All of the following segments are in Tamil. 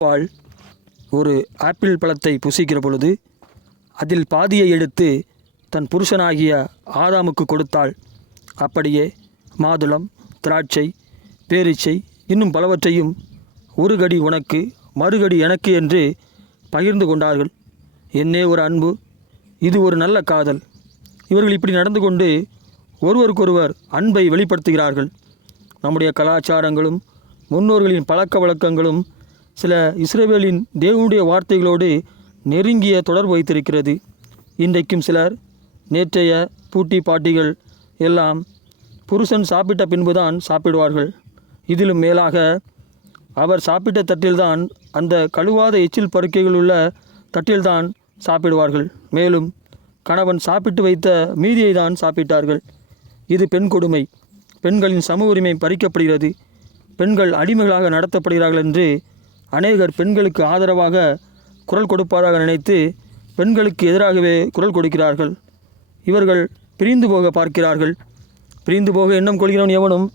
பால் ஒரு ஆப்பிள் பழத்தை புசிக்கிற பொழுது அதில் பாதியை எடுத்து தன் புருஷனாகிய ஆதாமுக்கு கொடுத்தாள். அப்படியே மாதுளம், திராட்சை, பேரீச்சை இன்னும் பலவற்றையும் ஒரு கடி உனக்கு மறுகடி எனக்கு என்று பகிர்ந்து கொண்டார்கள். என்னே ஒரு அன்பு! இது ஒரு நல்ல காதல். இவர்கள் இப்படி நடந்து கொண்டு ஒருவருக்கொருவர் அன்பை வெளிப்படுத்துகிறார்கள். நம்முடைய கலாச்சாரங்களும் முன்னோர்களின் பழக்க வழக்கங்களும் சில இஸ்ரவேலின் தேவனுடைய வார்த்தைகளோடு நெருங்கிய தொடர்பு வைத்திருக்கிறது. இன்றைக்கும் சிலர் நேற்றைய பூட்டி பாட்டிகள் எல்லாம் புருஷன் சாப்பிட்ட பின்புதான் சாப்பிடுவார்கள். இதிலும் மேலாக அவர் சாப்பிட்ட தட்டில்தான் அந்த கழுவாத எச்சில் பருக்கைகள் உள்ள தட்டில்தான் சாப்பிடுவார்கள். மேலும் கணவன் சாப்பிட்டு வைத்த மீதியை தான் சாப்பிட்டார்கள். இது பெண் கொடுமை. பெண்களின் சம உரிமை பறிக்கப்படுகிறது. பெண்கள் அடிமைகளாக நடத்தப்படுகிறார்கள் என்று அநேகர் பெண்களுக்கு ஆதரவாக குரல் கொடுப்பதாக நினைத்து பெண்களுக்கு எதிராகவே குரல் கொடுக்கிறார்கள். இவர்கள் பிரிந்து போக பார்க்கிறார்கள். பிரிந்து போக எண்ணம் கொள்கிறவன் எவனும்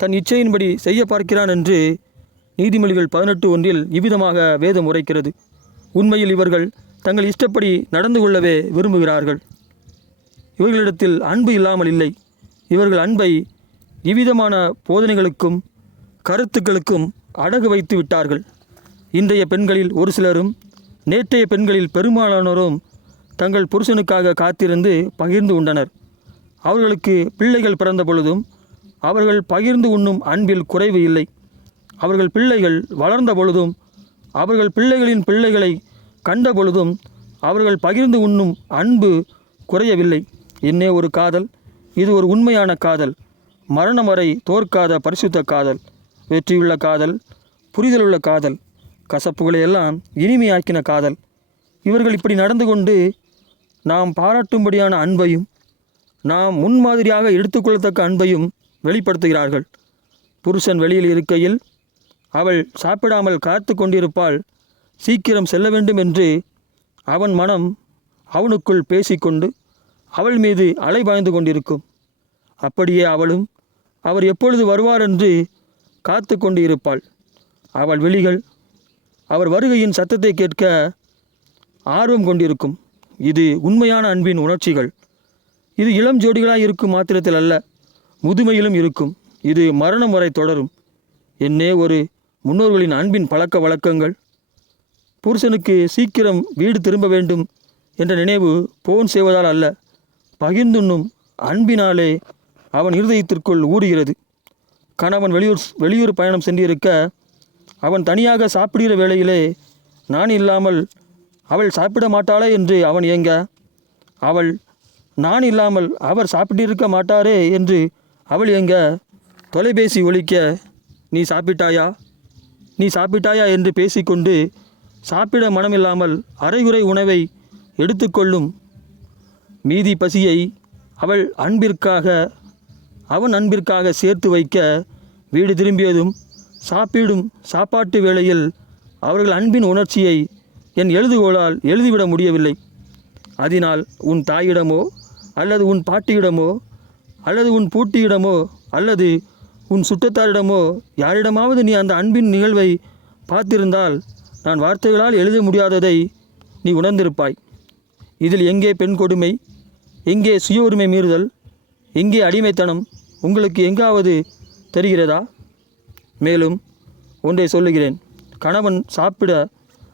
தன் இச்சையின்படி செய்ய பார்க்கிறான் என்று நீதிமொழிகள் 18:1 இவ்விதமாக வேதம் உரைக்கிறது. உண்மையில் இவர்கள் தங்கள் இஷ்டப்படி நடந்து கொள்ளவே விரும்புகிறார்கள். இவர்களிடத்தில் அன்பு இல்லாமல் இல்லை. இவர்கள் அன்பை இவ்விதமான போதனைகளுக்கும் கருத்துக்களுக்கும் அடகு வைத்து விட்டார்கள். இன்றைய பெண்களில் ஒரு சிலரும் நேற்றைய பெண்களில் பெரும்பாலானோரும் தங்கள் புருஷனுக்காக காத்திருந்து பகிர்ந்து உண்டனர். அவர்களுக்கு பிள்ளைகள் பிறந்த பொழுதும் அவர்கள் பகிர்ந்து உண்ணும் அன்பில் குறைவு இல்லை. அவர்கள் பிள்ளைகள் வளர்ந்த பொழுதும் அவர்கள் பிள்ளைகளின் பிள்ளைகளை கண்ட பொழுதும் அவர்கள் பகிர்ந்து உண்ணும் அன்பு குறையவில்லை. என்னே ஒரு காதல்! இது ஒரு உண்மையான காதல். மரணம் வரை தோற்காத பரிசுத்த காதல், வெற்றியுள்ள காதல், புரிதலுள்ள காதல், கசப்புகளை எல்லாம் இனிமையாக்கின காதல். இவர்கள் இப்படி நடந்து கொண்டு நாம் பாராட்டும்படியான அன்பையும் நாம் முன்மாதிரியாக எடுத்துக்கொள்ளத்தக்க அன்பையும் வெளிப்படுத்துகிறார்கள். புருஷன் வெளியில் இருக்கையில் அவள் சாப்பிடாமல் காத்து கொண்டிருப்பாள். சீக்கிரம் செல்ல வேண்டும் என்று அவன் மனம் அவனுக்குள் பேசிக்கொண்டு அவள் மீது அலைபாய்ந்து கொண்டிருக்கும். அப்படியே அவளும் அவர் எப்பொழுது வருவார் என்று காத்து கொண்டு இருப்பாள். அவள் விழிகள் அவர் வருகையின் சத்தத்தை கேட்க ஆர்வம் கொண்டிருக்கும். இது உண்மையான அன்பின் உணர்ச்சிகள். இது இளம் ஜோடிகளாக இருக்கும் மாத்திரத்தில் அல்ல, முதுமையிலும் இருக்கும். இது மரணம் வரை தொடரும். என்னே ஒரு முன்னோர்களின் அன்பின் பழக்க வழக்கங்கள்! புருஷனுக்கு சீக்கிரம் வீடு திரும்ப வேண்டும் என்ற நினைவு போன் செய்வதால் அல்ல, பகிர்ந்துண்ணும் அன்பினாலே அவன் இருதயத்திற்குள் ஊடுகிறது. கணவன் வெளியூர் பயணம் சென்றிருக்க அவன் தனியாக சாப்பிடுகிற வேளையிலே நான் இல்லாமல் அவள் சாப்பிட மாட்டாளே என்று அவன் ஏங்க, அவள் நான் இல்லாமல் அவர் சாப்பிட்டிருக்க மாட்டாரே என்று அவள் ஏங்க, தொலைபேசி ஒலிக்க நீ சாப்பிட்டாயா நீ சாப்பிட்டாயா என்று பேசிக்கொண்டு சாப்பிட மனமில்லாமல் அரைகுறை உணவை எடுத்துக்கொள்ளும் மீதி பசியை அவன் அன்பிற்காக சேர்த்து வைக்க வீடு திரும்பியதும் சாப்பாட்டு வேளையில் அவர்கள் அன்பின் உணர்ச்சியை என் எழுதுகோளால் எழுதிவிட முடியவில்லை. அதனால் உன் தாயிடமோ அல்லது உன் பாட்டியிடமோ அல்லது உன் பூட்டியிடமோ அல்லது உன் சுற்றத்தாரிடமோ யாரிடமாவது நீ அந்த அன்பின் நிகழ்வை பார்த்திருந்தால் நான் வார்த்தைகளால் எழுத முடியாததை நீ உணர்ந்திருப்பாய். இதில் எங்கே பெண் கொடுமை, எங்கே சுய உரிமை மீறுதல், எங்கே அடிமைத்தனம் உங்களுக்கு எங்காவது தெரிகிறதா? மேலும் ஒன்றை சொல்லுகிறேன். கணவன் சாப்பிட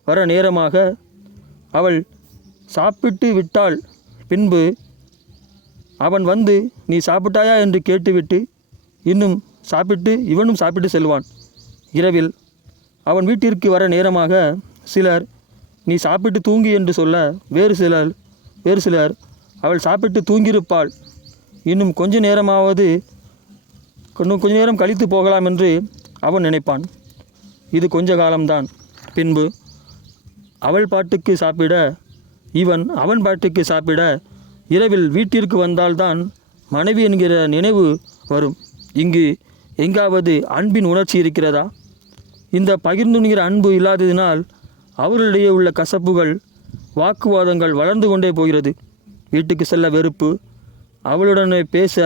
வர நேரமாக அவள் சாப்பிட்டு விட்டால் பின்பு அவன் வந்து நீ சாப்பிட்டாயா என்று கேட்டுவிட்டு இவனும் சாப்பிட்டு செல்வான். இரவில் அவன் வீட்டிற்கு வர நேரமாக சிலர் நீ சாப்பிட்டு தூங்கி என்று சொல்ல வேறு சிலர் அவள் சாப்பிட்டு தூங்கியிருப்பாள், இன்னும் கொஞ்ச நேரம் கழித்து போகலாம் என்று அவன் நினைப்பான். இது கொஞ்ச காலம்தான். பின்பு அவள் பாட்டுக்கு சாப்பிட அவன் பாட்டுக்கு சாப்பிட இரவில் வீட்டிற்கு வந்தால்தான் மனைவி என்கிற நினைவு வரும். இங்கு எங்காவது அன்பின் உணர்ச்சி இருக்கிறதா? இந்த பகிர்ந்துண்கிற அன்பு இல்லாததினால் அவர்களிடையே உள்ள கசப்புகள், வாக்குவாதங்கள் வளர்ந்து கொண்டே போகிறது. வீட்டுக்கு செல்ல வெறுப்பு, அவளுடனே பேச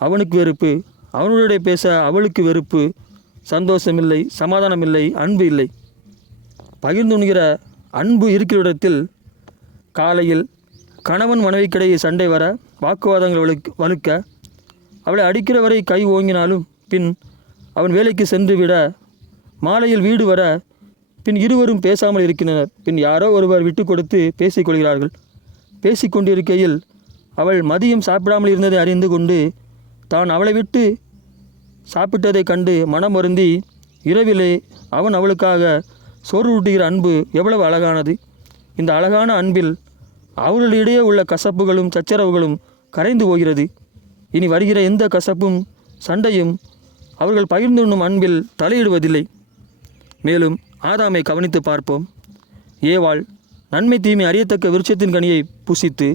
அவனுக்கு வெறுப்பு, அவனுடைய பேச அவளுக்கு வெறுப்பு, சந்தோஷமில்லை, சமாதானமில்லை, அன்பு இல்லை. பகிர்ந்துண்கிற அன்பு இருக்கிற இடத்தில் காலையில் கணவன் மனைவிக்கிடையே சண்டை வர, வாக்குவாதங்கள் வலுக்க, அவளை அடிக்கிற வரை கை ஓங்கினாலும் பின் அவன் வேலைக்கு சென்று விட, மாலையில் வீடு வர, பின் இருவரும் பேசாமல் இருக்கின்றனர். பின் யாரோ ஒருவர் விட்டு கொடுத்து பேசிக்கொள்கிறார்கள். பேசிக்கொண்டிருக்கையில் அவள் மதியம் சாப்பிடாமல் இருந்ததை அறிந்து கொண்டு தான் அவளை விட்டு சாப்பிட்டதை கண்டு மனம் வருந்தி, இரவிலே அவன் அவளுக்காக சோறு ஊட்டுகிற அன்பு எவ்வளவு அழகானது! இந்த அழகான அன்பில் அவர்களிடையே உள்ள கசப்புகளும் சச்சரவுகளும் கரைந்து போகிறது. இனி வருகிற எந்த கசப்பும் சண்டையும் அவர்கள் பகிர்ந்துண்ணும் அன்பில் தலையிடுவதில்லை. மேலும் ஆதாமை கவனித்து பார்ப்போம். ஏவாள் நன்மை தீமை அறியத்தக்க விருட்சத்தின் கனியை புசித்து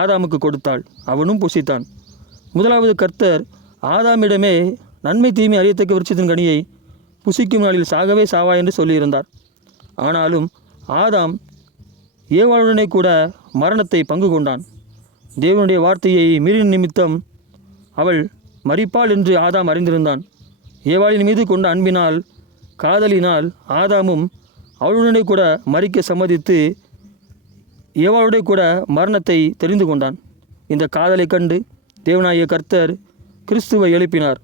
ஆதாமுக்கு கொடுத்தாள். அவனும் புசித்தான். முதலாவது கர்த்தர் ஆதாமிடமே நன்மை தீமை அறியத்தக்க விருட்சத்தின் கனியை புசிக்கும் நாளில் சாகவே சாவா என்று சொல்லியிருந்தார். ஆனாலும் ஆதாம் ஏவாளுடனே கூட மரணத்தை பங்கு கொண்டான். தேவனுடைய வார்த்தையை மீறின நிமித்தம் அவள் மரிப்பாள் என்று ஆதாம் அறிந்திருந்தான். ஏவாளின் மீது கொண்ட அன்பினால், காதலினால் ஆதாமும் அவளுடனே கூட மரிக்க சம்மதித்து ஏவாளுடைய கூட மரணத்தை தெரிந்து கொண்டான். இந்த காதலை கண்டு தேவனாகிய கர்த்தர் கிறிஸ்துவை எழுப்பினார்.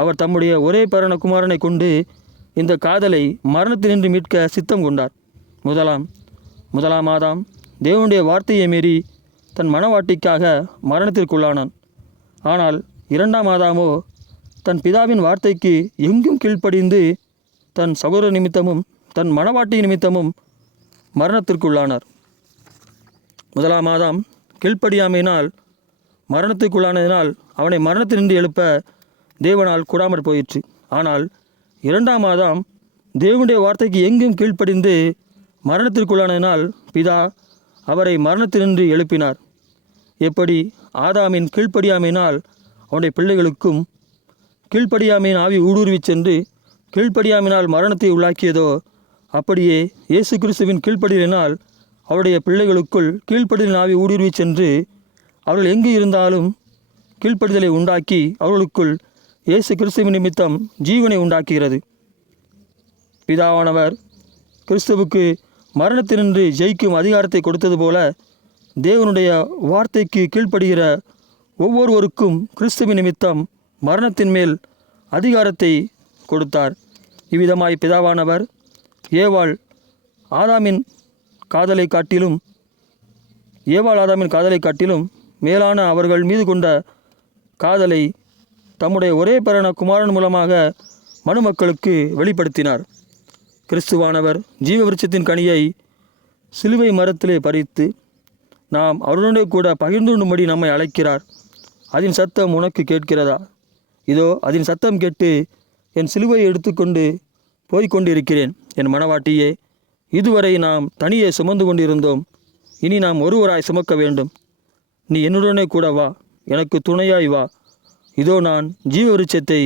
அவர் தம்முடைய ஒரே பேரான குமாரனை கொண்டு இந்த காதலை மரணத்தினின்று மீட்க சித்தம் கொண்டார். முதலாம் ஆதாம் தேவனுடைய வார்த்தையை மீறி தன் மனவாட்டிக்காக மரணத்திற்குள்ளானான். ஆனால் இரண்டாம் ஆதாமோ தன் பிதாவின் வார்த்தைக்கு எங்கும் கீழ்ப்படிந்து தன் சகோதர நிமித்தமும் தன் மனவாட்டி நிமித்தமும் மரணத்திற்குள்ளானார். முதலாம் ஆதாம் கீழ்ப்படியாமையினால் மரணத்துக்குள்ளானதினால் அவனை மரணத்தினின்று எழுப்ப தேவனால் கூடாமற் போயிற்று. ஆனால் இரண்டாம் ஆதாம் தேவனுடைய வார்த்தைக்கு எங்கும் கீழ்ப்படிந்து மரணத்திற்குள்ளானதினால் பிதா அவரை மரணத்தினின்று எழுப்பினார். எப்படி ஆதாமின் கீழ்ப்படியாமையினால் அவனுடைய பிள்ளைகளுக்கும் கீழ்ப்படியாமையின் ஆவி ஊடுருவி சென்று கீழ்ப்படியாமையினால் மரணத்தை உள்ளாக்கியதோ, அப்படியே இயேசு கிறிஸ்துவின் கீழ்ப்படியினால் அவருடைய பிள்ளைகளுக்குள் கீழ்ப்படிதலின் ஆவி ஊடுருவி சென்று அவர்கள் எங்கு இருந்தாலும் கீழ்ப்படிதலை உண்டாக்கி அவர்களுக்குள் இயேசு கிறிஸ்துவின் நிமித்தம் ஜீவனை உண்டாக்குகிறது. பிதாவானவர் கிறிஸ்துவுக்கு மரணத்தினின்று ஜெயிக்கும் அதிகாரத்தை கொடுத்தது போல தேவனுடைய வார்த்தைக்கு கீழ்ப்படுகிற ஒவ்வொருவருக்கும் கிறிஸ்துவின் நிமித்தம் மரணத்தின் மேல் அதிகாரத்தை கொடுத்தார். இவ்விதமாய் பிதாவானவர் ஏவாள் ஆதாமின் காதலை காட்டிலும் மேலான அவர்கள் மீது கொண்ட காதலை தம்முடைய ஒரே பேரான குமாரன் மூலமாக மனுமக்களுக்கு வெளிப்படுத்தினார். கிறிஸ்துவானவர் ஜீவ விருட்சத்தின் கனியை சிலுவை மரத்திலே பறித்து நாம் அவருடனே கூட பகிர்ந்துண்ணும்படி நம்மை அழைக்கிறார். அதன் சத்தம் உனக்கு கேட்கிறதா? இதோ அதன் சத்தம் கேட்டு என் சிலுவையை எடுத்துக்கொண்டு போய்கொண்டிருக்கிறேன். என் மனவாட்டியே, இதுவரை நாம் தனியே சுமந்து கொண்டிருந்தோம். இனி நாம் ஒருவராய் சுமக்க வேண்டும். நீ என்னுடனே கூட வா, எனக்கு துணையாய் வா. இதோ நான் ஜீவ விருட்சத்தை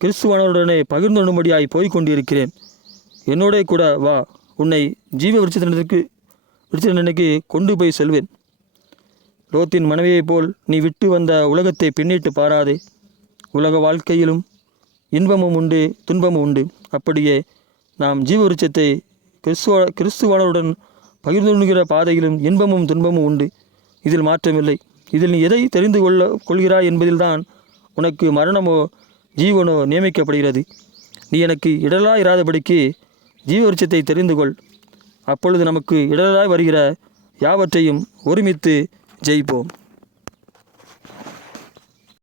கிறிஸ்துவானவருடனே பகிர்ந்துண்ணும்படியாய் போய்கொண்டிருக்கிறேன். என்னோட கூட வா, உன்னை ஜீவ விருட்சத்தினருக்கு கொண்டு போய் செல்வேன். லோத்தின் மனைவியைப் போல் நீ விட்டு வந்த உலகத்தை பின்னிட்டு பாராதே. உலக வாழ்க்கையிலும் இன்பமும் உண்டு, துன்பமும் உண்டு. அப்படியே நாம் ஜீவ விருட்சத்தை கிறிஸ்துவானவருடன் பகிர்ந்துண்ணுகிற பாதையிலும் இன்பமும் துன்பமும் உண்டு. இதில் மாற்றமில்லை. இதில் நீ எதை தெரிந்து கொள்கிறாய் என்பதில்தான் உனக்கு மரணமோ ஜீவனோ நியமிக்கப்படுகிறது. நீ எனக்கு இடலாய் இராதபடிக்கு ஜீவ விருட்சத்தை தெரிந்து கொள். அப்பொழுது நமக்கு இடலாய் வருகிற யாவற்றையும் ஒருமித்து ஜெயிப்போம்.